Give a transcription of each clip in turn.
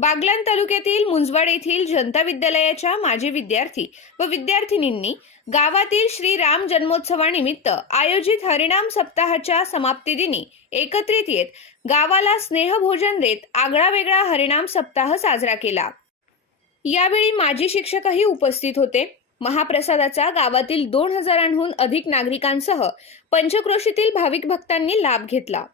बागलाण तालुक्यातील मुंजवाड येथील जनता विद्यालयाच्या माजी विद्यार्थी व विद्यार्थिनींनी गावातील श्री राम जन्मोत्सवानिमित्त आयोजित हरिणाम सप्ताहाच्या समाप्तीदिनी एकत्रित येत गावाला स्नेहभोजन देत आगळा वेगळा हरिणाम सप्ताह साजरा केला. यावेळी माजी शिक्षकही उपस्थित होते. महाप्रसादाचा गावातील दोन हजारांहून अधिक नागरिकांसह पंचक्रोशीतील भाविक भक्तांनी लाभ घेतला.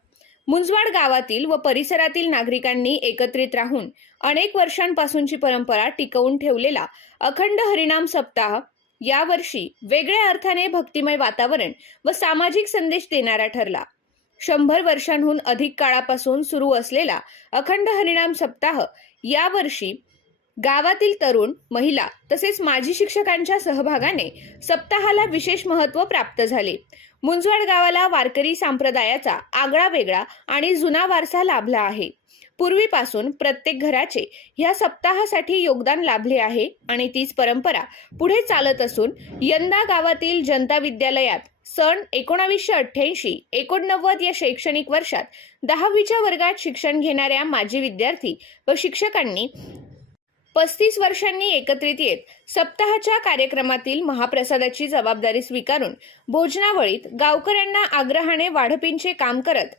मुंजवाड गावातील व परिसरातील नागरिकांनी एकत्रित राहून अनेक वर्षांपासूनची परंपरा टिकवून ठेवलेला अखंड हरिणाम सप्ताह यावर्षी वेगळ्या अर्थाने भक्तिमय वातावरण व सामाजिक संदेश देणारा ठरला. शंभर वर्षांहून अधिक काळापासून सुरू असलेला अखंड हरिणाम सप्ताह यावर्षी गावातील तरुण महिला तसेच माजी शिक्षकांच्या सहभागाने सप्ताहाला विशेष महत्त्व प्राप्त झाले. मुंजवाड गावाला वारकरी संप्रदायाचा आगळा वेगळा आणि जुना वारसा लाभला आहे. पूर्वीपासून प्रत्येक घराचे ह्या सप्ताहासाठी योगदान लाभले आहे आणि तीच परंपरा पुढे चालत असून यंदा गावातील जनता विद्यालयात सन एकोणावीसशे अठ्ठ्याऐंशी एकोणनव्वद या शैक्षणिक वर्षात दहावीच्या वर्गात शिक्षण घेणाऱ्या माजी विद्यार्थी व शिक्षकांनी पस्तीस वर्षांनी एकत्रित येत सप्ताहाच्या कार्यक्रमातील महाप्रसादाची जबाबदारी स्वीकारून भोजनावळीत गावकऱ्यांना आग्रहाने वाढपींचे काम करत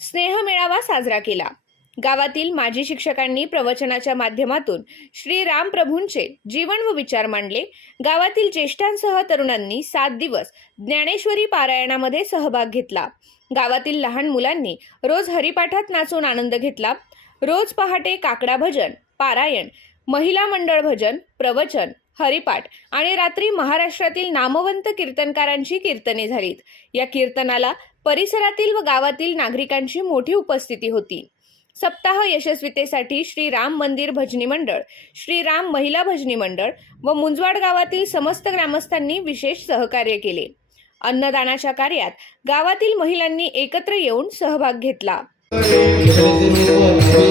स्नेहमेळावा साजरा केला. गावातील माजी शिक्षकांनी प्रवचनाच्या माध्यमातून श्री रामप्रभूंचे जीवन व विचार मांडले. गावातील ज्येष्ठांसह तरुणांनी सात दिवस ज्ञानेश्वरी पारायणामध्ये सहभाग घेतला. गावातील लहान मुलांनी रोज हरिपाठात नाचून आनंद घेतला. रोज पहाटे काकडा भजन पारायण महिला मंडळ भजन प्रवचन हरिपाठ आणि रात्री महाराष्ट्रातील नामवंत कीर्तनकारांची कीर्तने झालीत. या कीर्तनाला परिसरातील व गावातील नागरिकांची मोठी उपस्थिती होती. सप्ताह यशस्वीतेसाठी श्री राम मंदिर भजनी मंडळ श्री राम महिला भजनी मंडळ व मुंजवाड गावातील समस्त ग्रामस्थांनी विशेष सहकार्य केले. अन्नदानाच्या कार्यात गावातील महिलांनी एकत्र येऊन सहभाग घेतला. गोपीला